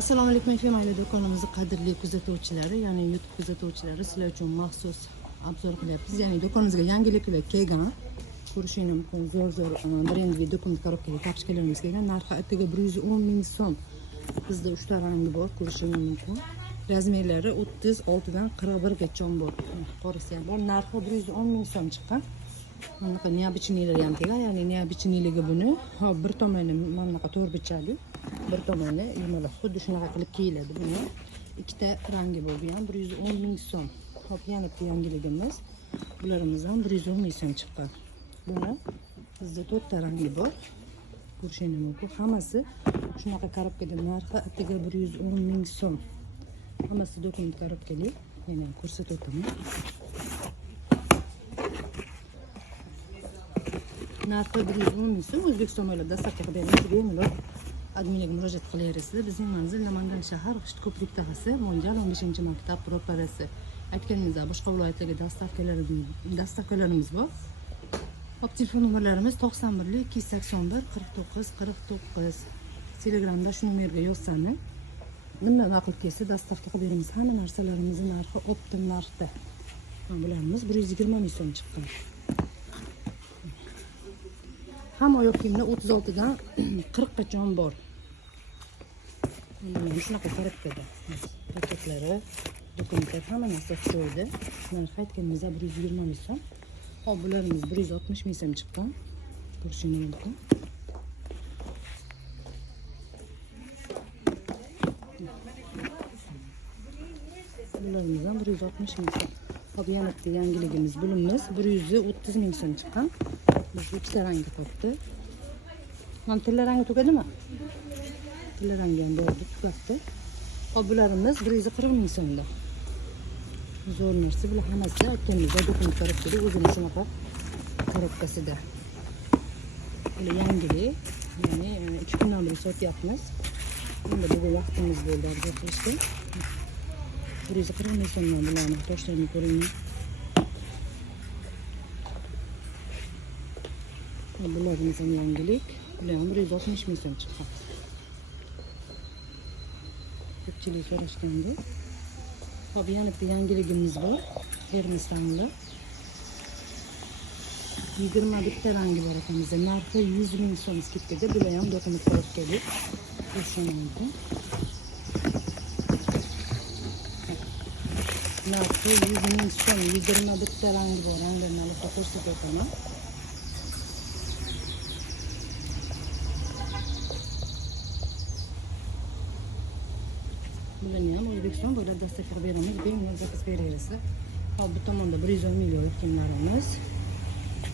Assalomu alaykum efendim, do'konimizni qadrli kuzatuvchilari, ya'ni YouTube kuzatuvchilari, sizlar uchun maxsus obzor qilyapmiz. Ya'ni do'konimizga yangiliklar kelgan. Ko'rishingiz mumkin, zo'r brendli dokument korobkali kartochkalarimiz kelgan. Narxi atiga 110 ming so'm. Bizda 3 ta rangi bor, ko'rishingiz mumkin. Razmerlari 36 dan 41 gacha bor. Qorasi ham bor. Narxi 110 ming so'm chiqqan. Bunaqa neobichniylar ham kelgan. Ya'ni neobichniligi buni bir tomoni mana to'rtbichali, bir tomoni yumaloq, xuddi shunaqa qilib kiyiladi. Buni ikkita rangi bor. Bu ham 110 ming so'm. Hop, yana yangiligimiz. Bularimiz ham 110 ming so'm chiqqan. Buni bizda 4 ta rangi bor. Ko'rishingiz mumkin. Hammasi shunaqa korobkada, narxi atiga 110 ming so'm. Hammasi dokument korobkali. Yana ko'rsatib o'taman. Narxi 110 ming so'm. O'zbekiston bo'ylab dastavka qilib beramiz. Bemalol adminga murojaat qilaverasizlar. Bizning manzil Namangan shahar G'isht ko'prik tog'asi, Mo'ljal 15-maktab ro'parasi. Aytganimizda boshqa viloyatlarga dastavkalarimiz bor. Hop, telefon nomerlarimiz 91 281 49 49. Telegramda shu nomerga yozsangiz, nima ma'qul kelsa dastavka qilib beramiz. Hamma narsalarimizni narxi optim narxda. Bularimiz 120 ming so'm chiqqan. Hamma oyoq kiyimlar 36 dan 40 gacha bor. Mana shunaqa korobkada. Paketlari, dokumentlar, hamma narsa joyida. Narxi aytganimizda 120 ming so'm. Hop, bularimiz 160 ming so'm chiqqan. Ko'rishingiz mumkin. Bularimiz ham 160 ming so'm. Hop, yana bitta yangiligimiz, bulimiz 130 ming so'm chiqqan. Biz ikkita rangi qolibdi. Mana tilla rangi tugadimi? Tilla rangi ham bor, tugatdi. Hop, bularimiz 140 ming so'mda. Zo'r narsa, bular hammasi aytganimizda dokument korobkada, o'zini shunaqa korobkasida. Bular yangilik, ya'ni 2 kundan beri sotyapmiz. Endi bugun vaqtimiz bo'ldi arzon qilishga. 140 ming so'mdan bularni toshlarini ko'ring. Bularimiz ham yangilik. Bular ham 160 ming so'm chiqqan. Ko'pchilik so'rashgandi. Hop, yana bitta yangiligimiz bor. Hermes rangli. 20 bitta rangi bor ekanimizda. Narxi 100 ming so'm skidkada. Bular ham dokument korobkali. Ko'rishingiz. Narxi 100 ming so'm. 20 bitta rangi bor. Ranglarni olib ko'rsatib o'taman. Bularni ham O'zbekiston bo'ylab dastavka qilib beramiz. Bemalol zakaz beraverasizlar. Hop, bu tomonda 110 million kiyimlarimiz.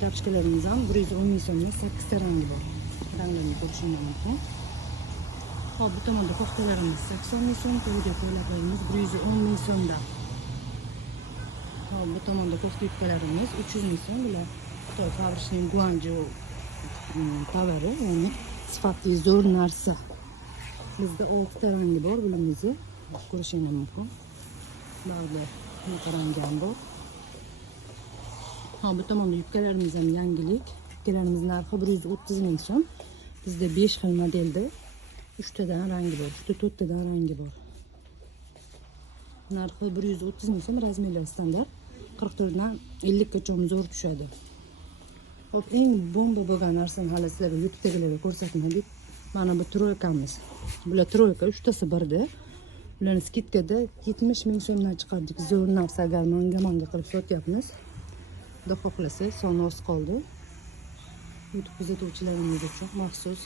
Kartochkalarimiz ham 110 ming so'mning 8 ta rangi bor. Ranglarni ko'rishingiz mumkin. Hop, bu tomonda koftalarimiz 80 ming so'm, ko'ylaklarimiz 110 ming so'mda. Hop, bu tomonda kofta yubkalarimiz 300 ming so'm. Bular Xitoy fabrikasining Guangzhou tovari, ya'ni sifatli zo'r narsa. Bizda 6 ta rangi bor bulimizni. Ko'rishingiz mumkin. Ba'zi rangi ham bor. Ha, bu tomonda yubkalarimiz ham yangilik. Yubkalarimiz narxi 130 ming so'm. Bizda 5 xil modelda 3 tadan rangi bor, 4 tadan rangi bor. Narxi 130 ming so'm, razmerlar standart 44 dan 50 gacha zo'r tushadi. Hop, eng bomba bo'lgan narsani hali sizlarga YouTube'dagilarga ko'rsatmadik. Mana bu troykamiz. Bular troyka, 3 tasi birda. Bularni skidkada 70 ming so'mdan chiqardik. Zo'r narsa, agar manga qilib sotyapmiz. Xudo xohlasa, soni oz qoldi. YouTube kuzatuvchilaringiz uchun maxsus.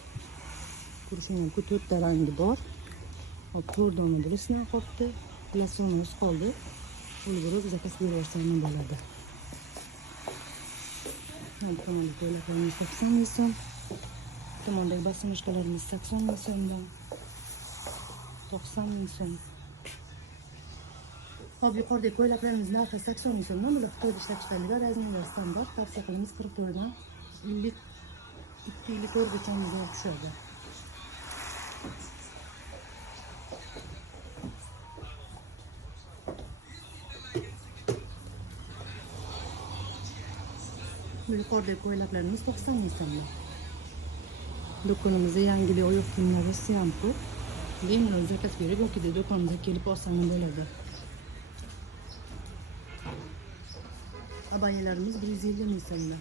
Ko'rishingiz mumkin, 4 ta rangi bor. Hop, 4 dona birisidan qolibdi. Bular soni oz qoldi. Ulgurib zakaz bersangiz bo'ladi. Bu tomonda ko'ylaklarimiz 90 ming so'm. Tomondagi bosimishkalarimiz 80 ming so'mdan 90 ming so'm. Hop, yuqoridagi ko'ylaklarimiz narxi 80 ming so'mdan. Bular Xitoyda ishlab chiqarilgan, razmerlar standart. Tavsiya qilamiz 44 dan 54 gacha tushadi. Yuqoridagi ko'ylaklarimiz 90 ming so'mdan. Do'konimizda yangilik oyoq kiyimlari ham ko'p. bemalol zakaz berib yoki do'konimizga kelib olsam bo'ladi. Abayalarimiz 150 ming so'mdan.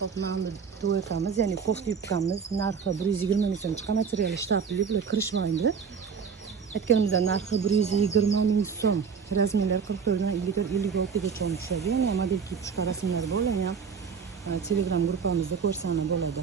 Hop, mana bu to'yqamiz, ya'ni kofta yubkamiz narxi 120 ming so'm. Chiqa materiali shtapli, bular kirishmaydi. Aytganimizda narxi 120 ming so'm. Razmerlar 44 dan 56 gacha olib tushadi. Ya'ni model kiyib chiqqan rasmlar bor, ham Telegram gruppamizda ko'rsana bo'ladi.